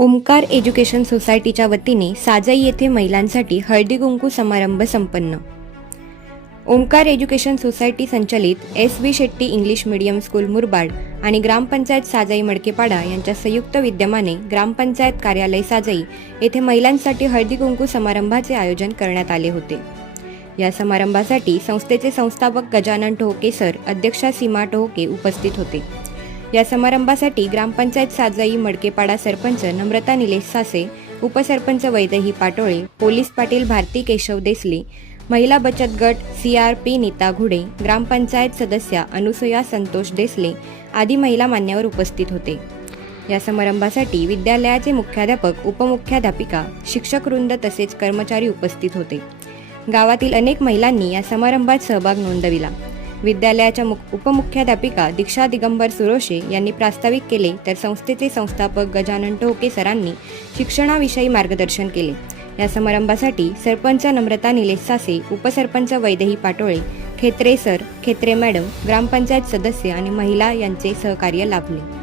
Omkar education सोसायटीच्या वतीने साजई येथे महिलांसाठी हळदी कुंकू समारंभ संपन्न. ओमकार एज्युकेशन सोसायटी संचलित S V Shetty English medium school Murbad आणि ग्रामपंचायत साजई मडकेपाडा यांच्या संयुक्त विद्यमाने ग्रामपंचायत कार्यालय साजई येथे महिलांसाठी हळदी कुंकू समारंभाचे आयोजन करण्यात आले होते. या समारंभासाठी संस्थेचे संस्थापक गजानन टोहके सर अध्यक्षा सीमा टोहके उपस्थित होते. या समारंभासाठी ग्रामपंचायत साजाई मडकेपाडा सरपंच नम्रता निलेश सासे उपसरपंच वैदही पाटोळे पोलीस पाटील भारती केशव देसले महिला बचत गट C R P Neeta Ghude gram panchayat सदस्या अनुसया संतोष देसले आदी महिला मान्यवर उपस्थित होते. या समारंभासाठी विद्यालयाचे मुख्याध्यापक उपमुख्याध्यापिका शिक्षक वृंद तसेच कर्मचारी उपस्थित होते. गावातील अनेक महिलांनी या समारंभात सहभाग नोंदविला. विद्यालयाच्या उपमुख्याध्यापिका दीक्षा दिगंबर सुरोशे यांनी प्रास्ताविक केले तर संस्थेचे संस्थापक गजानन टोके सरांनी शिक्षणाविषयी मार्गदर्शन केले. या समारंभासाठी सरपंच नम्रता निलेश सासे उपसरपंच वैदेही पाटोळे खेत्रे सर खेत्रे मॅडम ग्रामपंचायत सदस्य आणि महिला यांचे सहकार्य लाभले.